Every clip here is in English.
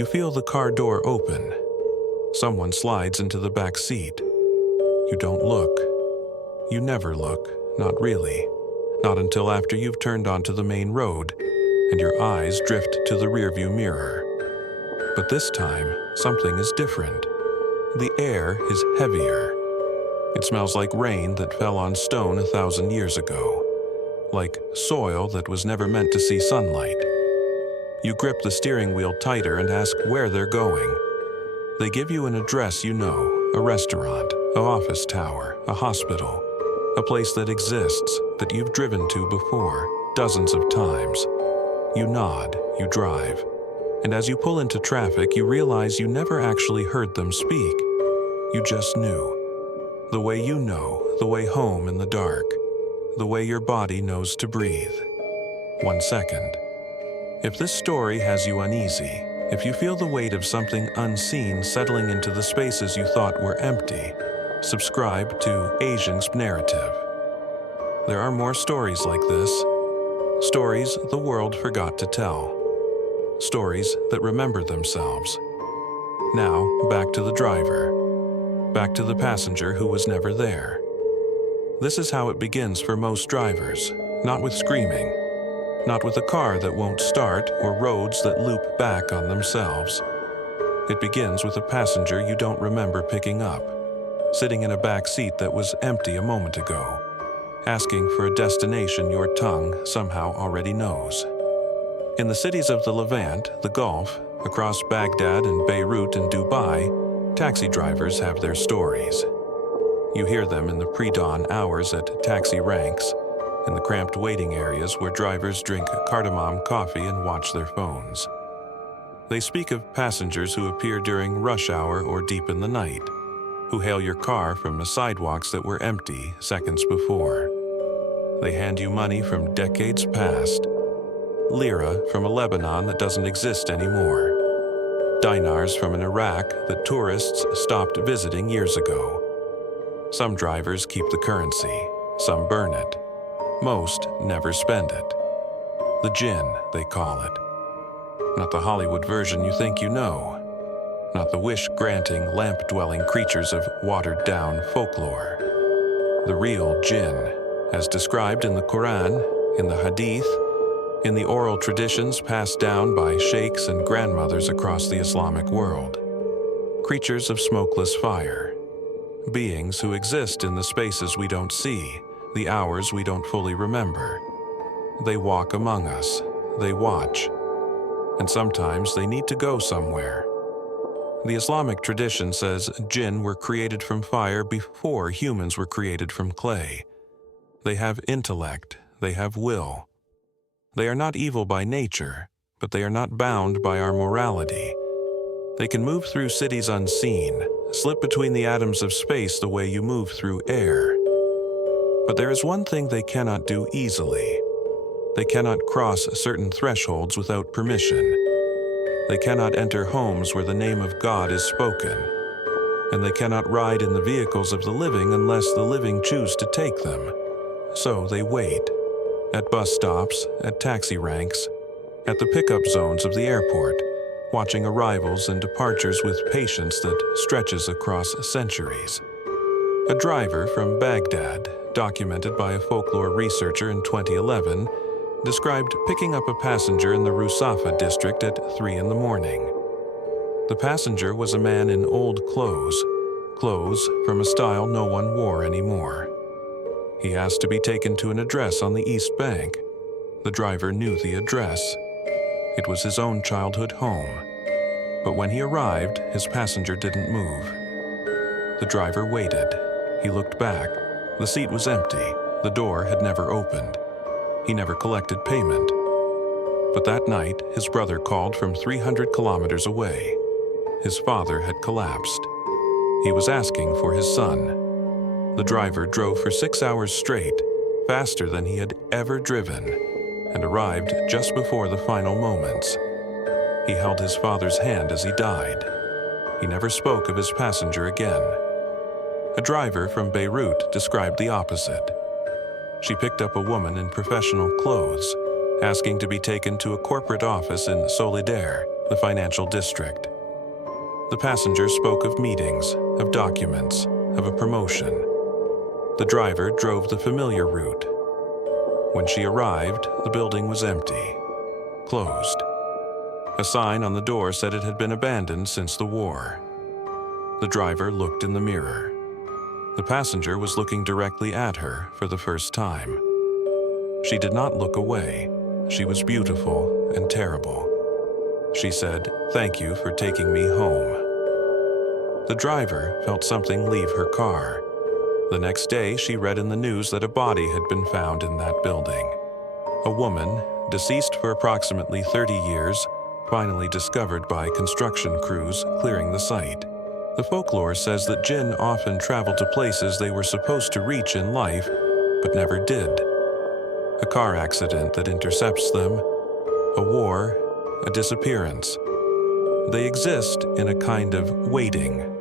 You feel the car door open. Someone slides into the back seat. You don't look. You never look, not really. Not until after you've turned onto the main road and your eyes drift to the rearview mirror. But this time, something is different. The air is heavier. It smells like rain that fell on stone 1,000 years ago, like soil that was never meant to see sunlight. You grip the steering wheel tighter and ask where they're going. They give you an address you know, a restaurant, an office tower, a hospital, a place that exists, that you've driven to before, dozens of times. You nod, you drive, and as you pull into traffic, you realize you never actually heard them speak. You just knew. The way you know, the way home in the dark, the way your body knows to breathe. 1 second. If this story has you uneasy, if you feel the weight of something unseen settling into the spaces you thought were empty, subscribe to Asian's Narrative. There are more stories like this. Stories the world forgot to tell. Stories that remember themselves. Now, back to the driver. Back to the passenger who was never there. This is how it begins for most drivers, not with screaming, not with a car that won't start or roads that loop back on themselves. It begins with a passenger you don't remember picking up, sitting in a back seat that was empty a moment ago, asking for a destination your tongue somehow already knows. In the cities of the Levant, the Gulf, across Baghdad and Beirut and Dubai, taxi drivers have their stories. You hear them in the pre-dawn hours at taxi ranks, in the cramped waiting areas where drivers drink cardamom coffee and watch their phones. They speak of passengers who appear during rush hour or deep in the night, who hail your car from the sidewalks that were empty seconds before. They hand you money from decades past, lira from a Lebanon that doesn't exist anymore, dinars from an Iraq that tourists stopped visiting years ago. Some drivers keep the currency, some burn it. Most never spend it. The Jinn, they call it. Not the Hollywood version you think you know. Not the wish-granting, lamp-dwelling creatures of watered-down folklore. The real Jinn, as described in the Quran, in the Hadith, in the oral traditions passed down by sheikhs and grandmothers across the Islamic world. Creatures of smokeless fire. Beings who exist in the spaces we don't see, the hours we don't fully remember. They walk among us, they watch, and sometimes they need to go somewhere. The Islamic tradition says Jinn were created from fire before humans were created from clay. They have intellect, they have will. They are not evil by nature, but they are not bound by our morality. They can move through cities unseen, slip between the atoms of space the way you move through air. But there is one thing they cannot do easily. They cannot cross certain thresholds without permission. They cannot enter homes where the name of God is spoken. And they cannot ride in the vehicles of the living unless the living choose to take them. So they wait. At bus stops, at taxi ranks, at the pickup zones of the airport, watching arrivals and departures with patience that stretches across centuries. A driver from Baghdad, documented by a folklore researcher in 2011, described picking up a passenger in the Rusafa district at 3 in the morning. The passenger was a man in old clothes from a style no one wore anymore. He asked to be taken to an address on the East Bank. The driver knew the address. It was his own childhood home. But when he arrived, his passenger didn't move. The driver waited. He looked back. The seat was empty. The door had never opened. He never collected payment. But that night, his brother called from 300 kilometers away. His father had collapsed. He was asking for his son. The driver drove for 6 hours straight, faster than he had ever driven, and arrived just before the final moments. He held his father's hand as he died. He never spoke of his passenger again. A driver from Beirut described the opposite. She picked up a woman in professional clothes asking to be taken to a corporate office in Solidaire, the financial district. The passenger spoke of meetings, of documents, of a promotion. The driver drove the familiar route. When she arrived, the building was empty, closed. A sign on the door said it had been abandoned since the war. The driver looked in the mirror. The passenger was looking directly at her for the first time. She did not look away. She was beautiful and terrible. She said, "Thank you for taking me home." The driver felt something leave her car. The next day, she read in the news that a body had been found in that building. A woman, deceased for approximately 30 years, finally discovered by construction crews clearing the site. The folklore says that Jinn often travel to places they were supposed to reach in life, but never did. A car accident that intercepts them, a war, a disappearance. They exist in a kind of waiting,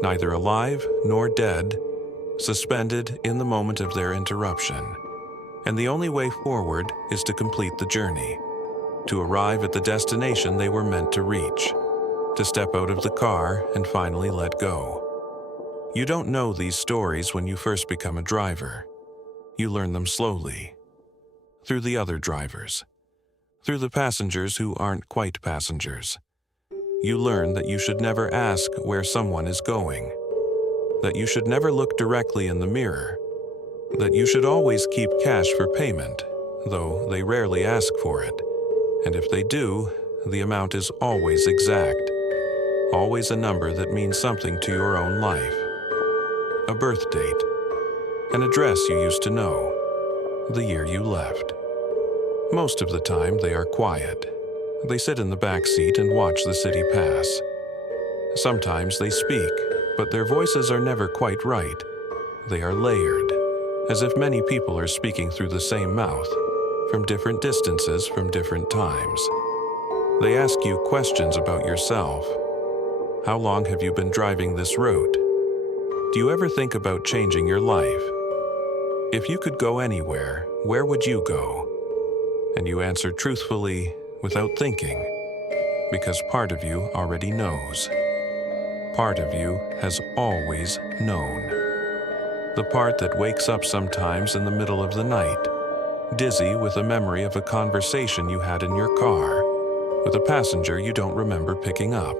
neither alive nor dead, suspended in the moment of their interruption. And the only way forward is to complete the journey, to arrive at the destination they were meant to reach, to step out of the car and finally let go. You don't know these stories when you first become a driver. You learn them slowly, through the other drivers, through the passengers who aren't quite passengers. You learn that you should never ask where someone is going, that you should never look directly in the mirror, that you should always keep cash for payment, though they rarely ask for it, and if they do, the amount is always exact, always a number that means something to your own life. A birth date, an address you used to know, the year you left. Most of the time they are quiet. They sit in the back seat and watch the city pass. Sometimes they speak, but their voices are never quite right. They are layered, as if many people are speaking through the same mouth, from different distances, from different times. They ask you questions about yourself. How long have you been driving this route? Do you ever think about changing your life? If you could go anywhere, where would you go? And you answer truthfully, without thinking, because part of you already knows. Part of you has always known. The part that wakes up sometimes in the middle of the night, dizzy with a memory of a conversation you had in your car, with a passenger you don't remember picking up.